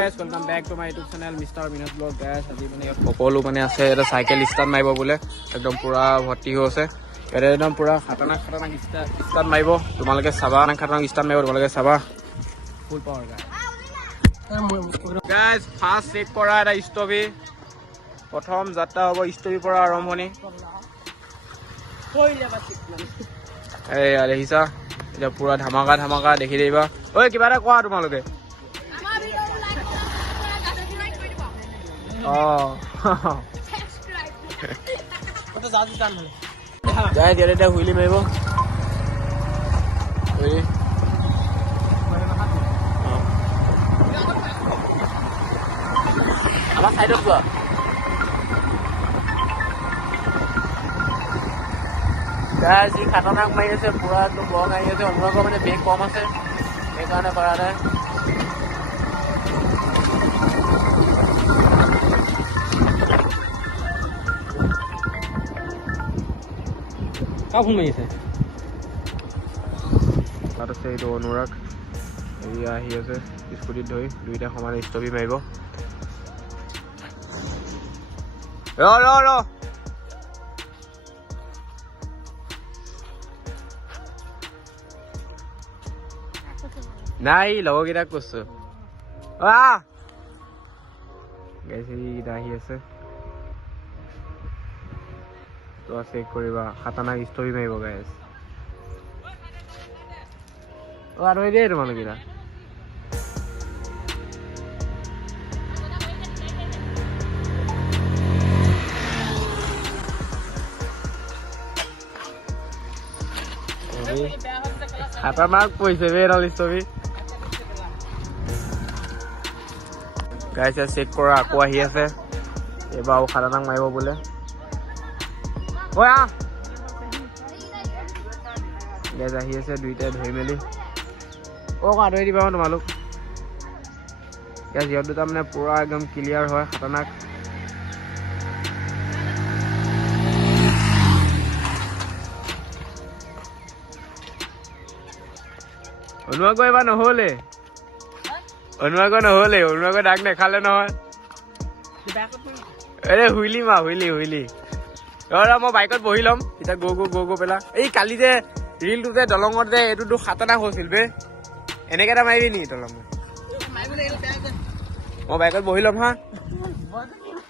guys, welcome back to my YouTube channel Mr. Minus Vlog guys. আজি মানে সকলো মানে আছে এটা সাইকেল স্টার্ট মাৰিব বলে একদম পুৰা ভৰ্তি হৈ আছে ইয়াতে একদম পুৰা খাতাৰনাক স্টাৰ্ট মাৰিব তোমালোকে চাবা খাতাৰনাক স্টাৰ্ট মাৰিব তোমালোকে চাবা ফুল পাৱাৰ গাইস ফাৰ্ষ্ট চেক কৰা এটা ষ্টপি প্ৰথম যাত্ৰা হ'ব ষ্টপি পৰা আৰম্ভণি এই আলহিসা এটা পুৰা ধামাকা দেখি দিবা ঐ কিবা এটা কোৱা তোমালোকে যাই দিয়া এতিয়া হুইলি মাৰিব আমাৰ চাইডত যোৱা যি খাতাৰনাক মাৰি আছে পুৰা একদম লং আহি আছে অনুৰাগৰ মানে বেগ কম আছে সেইকাৰণে পৰা নাই কা ফোন মাৰি আছে তাত আছে এইটো অনুৰাগ এই আহি আছে স্কুটিত ধৰি দুইটা সমানে ষ্টপি মাৰিব ৰ নাই লগৰকেইটাক কৈছো এইকেইটা আহি আছে চেক কৰিবা খাতাৰনাক ষ্টপি মাৰিব গাইজ আৰু দেই তোমালোকেইটা খাতাৰনাক পৰিছে বে এডাল ষ্টপি গাইজ চেক কৰা আকৌ আহি আছে এইবাৰ আৰু খাতাৰনাক মাৰিব বোলে গেছ আহি আছে দুইটাই ধৰি মেলি আঁতৰি দিবা তোমালোক গেছ সিহঁত দুটা মানে পুৰা একদম ক্লিয়াৰ হয় খাতাৰনাক অনুৰাগৰ এবাৰ নহলে ডাক নেখালে নহয় এৰে হুইলি হুইলি মই বাইকত বহি ল'ম এতিয়া গো পেলা এই কালি যে ৰিলটো যে দলঙত যে এইটোতো খাতাৰনাক হৈছিল বে এনেকে এটা মাৰিবি নেকি দলঙত মই বাইকত বহি ল'ম হা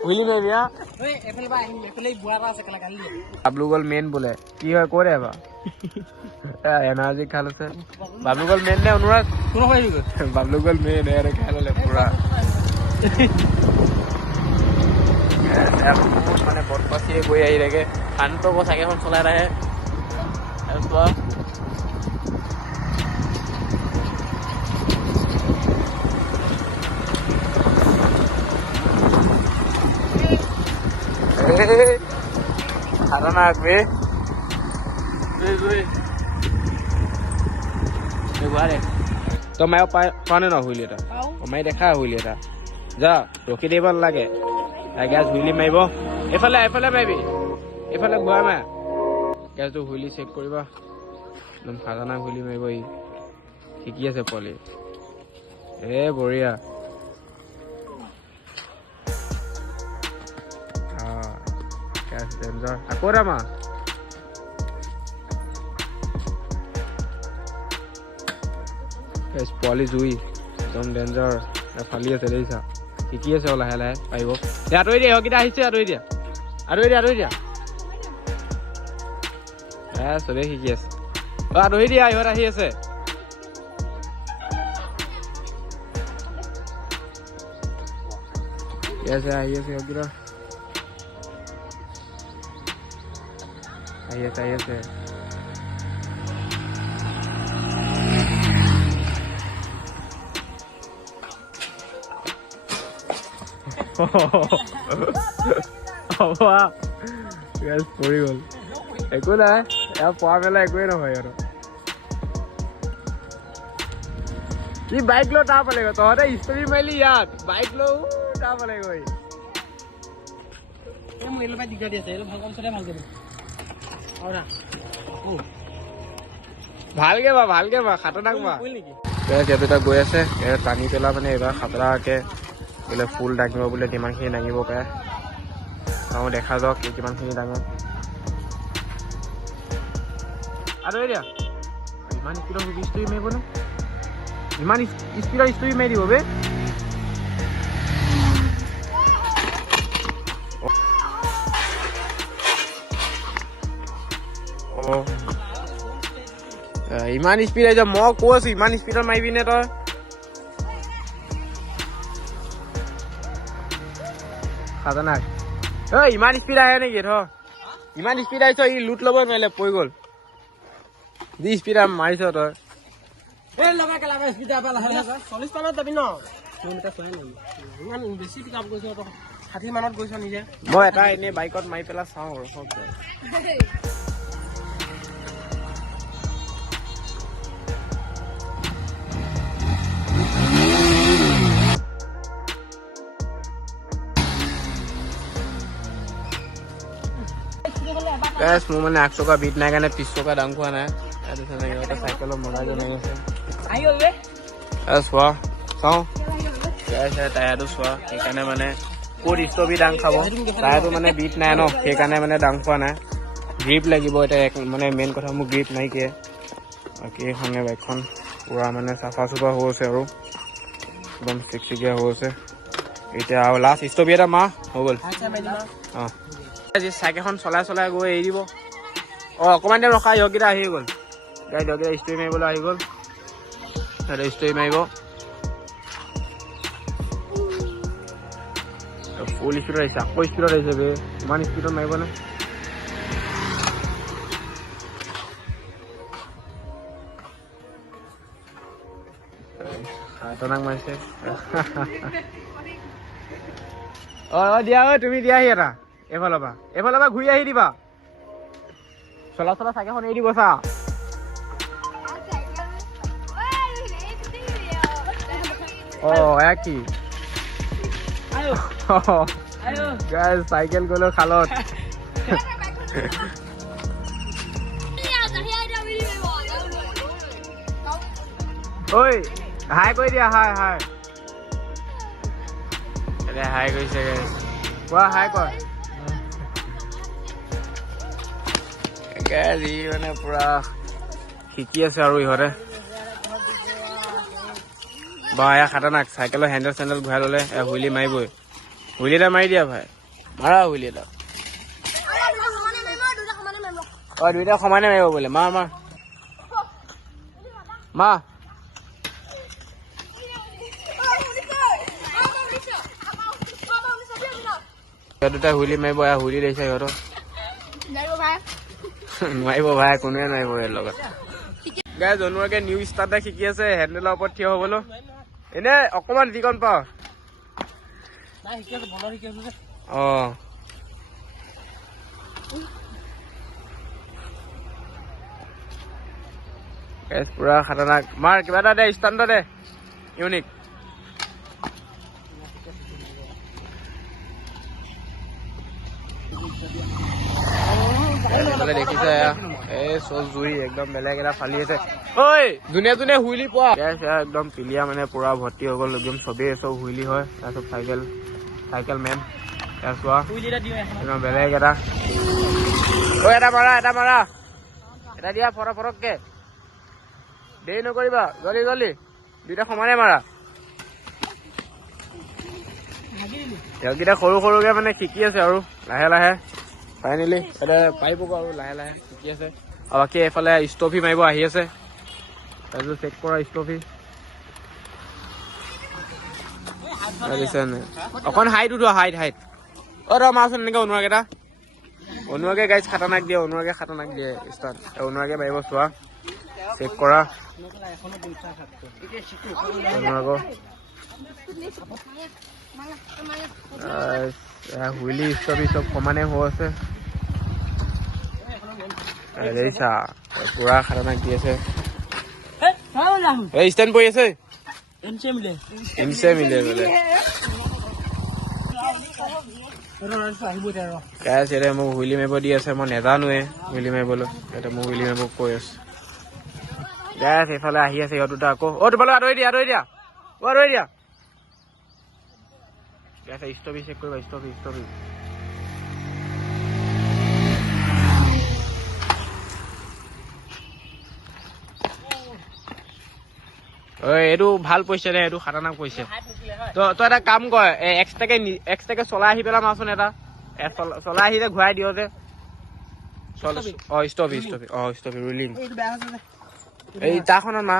হুইলি মাৰিবি হা বাবলুগল মেইন বোলে কি হয় কৰে এবাৰ এনাৰ্জি খাল আছে বাবলুগল মেইন নে অনুৰাগ বাবলুগল মেইন খাই ললে পুৰা মানে বদমাছিয়ে গৈ আহি থাকে শান্ত চাইকেলখন চলাই আহে খাতাৰনাক বে তই মায়ে পোৱা নে ন হুইলি এটা মাৰি দেখা হুইলি এটা যা ৰখি দিব নালাগে গেছ হুইলি মাৰিব এইফালে মাৰিবি এইফালে ঘূৰাই মাৰ গেছটো হুইলি চেক কৰিবা একদম খাতাৰনাক হুইলি মাৰিব ই শিকি আছে পোৱালি বঢ়িয়া গেছ ডেঞ্জাৰ আকৌ এটা মা পোৱালি জুই একদম ডেঞ্জাৰ ফালি আছে দেখিছা শিকি আছে লাহে লাহে পাৰিব আঁতৰি দিয়া ইহঁতকেইটা আহিছে আঁতৰি দিয়া চবেই শিকি আছে আঁতৰি দিয়া ইহঁত আহি আছে আহি আছে ইহঁতকেইটা আহি আছে পৰি গ'ল একো নাই এয়া পোৱা মেলা একোৱেই নহয় আৰু কি বাইক লৈ তাৰ পালে গৈ তহঁতে ষ্টপি মাৰিলি ইয়াত বাইক লৈ তাৰ পালে গৈ ভালকে বা খাতৰনাক বা সিহঁত গৈ আছে টানি পেলা মানে এইবাৰ খাতৰাকে বোলে ফুল দাঙিব বোলে কিমানখিনি দাঙিব পাৰে চাওঁ দেখা যাওক কিমানখিনি দাঙে আৰু দিয়া ইমান স্পীডৰ ষ্টৰি মাৰিব নে ইমান স্পীডৰ ষ্টৰি মাৰি দিব বে ইমান স্পীড আহিছে মই কৈছো ইমান স্পীডত মাৰিবি নে তই খাতৰনাক ইমান স্পীড আহে নেকি ধৰ ইমান স্পীড আহিছ ই লুট ল'ব নোৱাৰিলে পৰি গ'ল যি স্পীড মাৰিছ তই মই এটা এনেই বাইকত মাৰি পেলাই চাওঁ আৰু মোৰ মানে 8 টকা বিট নাই কাৰণে 30 টকা দাম খোৱা নাই চাইকেলৰ মজা জনাই আছে চোৱা চাওঁ টায়াৰটো চোৱা সেইকাৰণে মানে ক'ত ষ্টভি দাং খাব টায়াৰটো মানে বিট নাই ন সেইকাৰণে মানে দাং খোৱা নাই গ্ৰিপ লাগিব এতিয়া মানে মেইন কথা মোৰ গ্ৰিপ নাইকিয়া বাকী এইখনে বাইকখন পুৰা মানে চাফা চুফা হৈ আছে আৰু একদম চিকচিকীয়া হৈ আছে এতিয়া আৰু লাষ্ট ষ্টভি এটা মাহ হৈ গ'ল অঁ আজি চাইকেলখন চলাই গৈ এৰি দিব অকণমান টাইম ৰখা ইহঁতকেইটা আহি গ'ল ইহঁতকেইটা ষ্টৰি মাৰিবলৈ আহি গ'ল ষ্টৰি মাৰিব ফুল স্পীডত আহিছে আকৌ স্পীডত আহিছে বে ইমান স্পীডত মাৰিবনে খাতৰনাক মাৰিছে দিয়া তুমি দিয়াহি এটা এইফালৰ পৰা ঘূৰি আহি দিবা চলা চাইকেলখন এৰি দিব চা এয়া কি চাইকেল গ'লো খালত ঐ হাই কৰি দিয়া হাই হাই কৰিছে কোৱা হাই কৰ মানে পুৰা শিকি আছে আৰু ইহঁতে বা এয়া খাতৰনাক চাইকেলৰ চেণ্ডেল ঘূৰাই ল'লে হুইলি মাৰিবই হুইলি এটা মাৰি দিয়া ভাই মাৰা হুইলি এটা দুইটা সমানে মাৰিব বোলে মা সিহঁত দুটা হুইলি মাৰিব হুইলি দিছে সিহঁতৰ নোৱাৰিব ভাই কোনোৱে নোৱাৰিব ইয়াৰ লগত গাই জনোৱাকে নিউ ষ্টাৰ্টে শিকি আছে হেণ্ডেলৰ ওপৰত থিয় হ'বলৈ এনে অকমান যিকণ পাওঁ পুৰা খাতৰনাক মাৰ কিবা এটা দে ষ্টাণ্ড দে ইউনিক দেখিছে জুই একদম বেলেগ এটা ফালি আছে ঐ যোনে হুইলি পোৱা একদম পিলিয়া মানে পুৰা ভৰ্তি হৈ গ'ল একদম চবেই চব হুইলি হয় তাৰপিছত চাইকেল মেন চোৱা একদম বেলেগ এটা এটা মাৰা এটা দিয়া ফৰককে দেৰি নকৰিবা জলদি দুইটা সমানে মাৰা সিহঁতকেইটা সৰুকে মানে শিকি আছে আৰু লাহে ফাইনেলি এটা পাৰিবগৈ আৰু লাহে শিকি আছে আৰু বাকী এইফালে ষ্টভি মাৰিব আহি আছে তাৰপিছত চেক কৰা ষ্টভি অকণ হাইট উঠোৱা হাইট মাৰচোন এনেকে অনুৱাকে গাইজ খাতৰনাক দিয়ে ষ্টাৰ্ট অনুৱাকে পাৰিব চোৱা চেক কৰা হুইলি ষ্টভি চব সমানে হৈ আছে পুৰা খাতৰনাক দি আছে ষ্টেণ্ড পৰি আছে মিলে বোলে মোক হুইলি মাৰিব দি আছে মই নেজানোৱে হুইলি মাৰিবলৈ মোক হুইলি মাৰিব কৈ আছো গেছ এইফালে আহি আছে ইহঁত দুটা আকৌ তোমালোক আঁতৰি দিয়া আঁতৰি দিয়া গেছ ষ্টপি চেক কৰিবা ষ্টপি এইটো ভাল পইচা দে এইটো খাতাৰনাক পইচা তই এটা কাম কৰ এক্সট্ৰাকে চলাই আহি পেলাই মাচোন এটা চলাই আহি ঘূৰাই দিয় যে ষ্টপি ৰুলিং এই তাখনত মা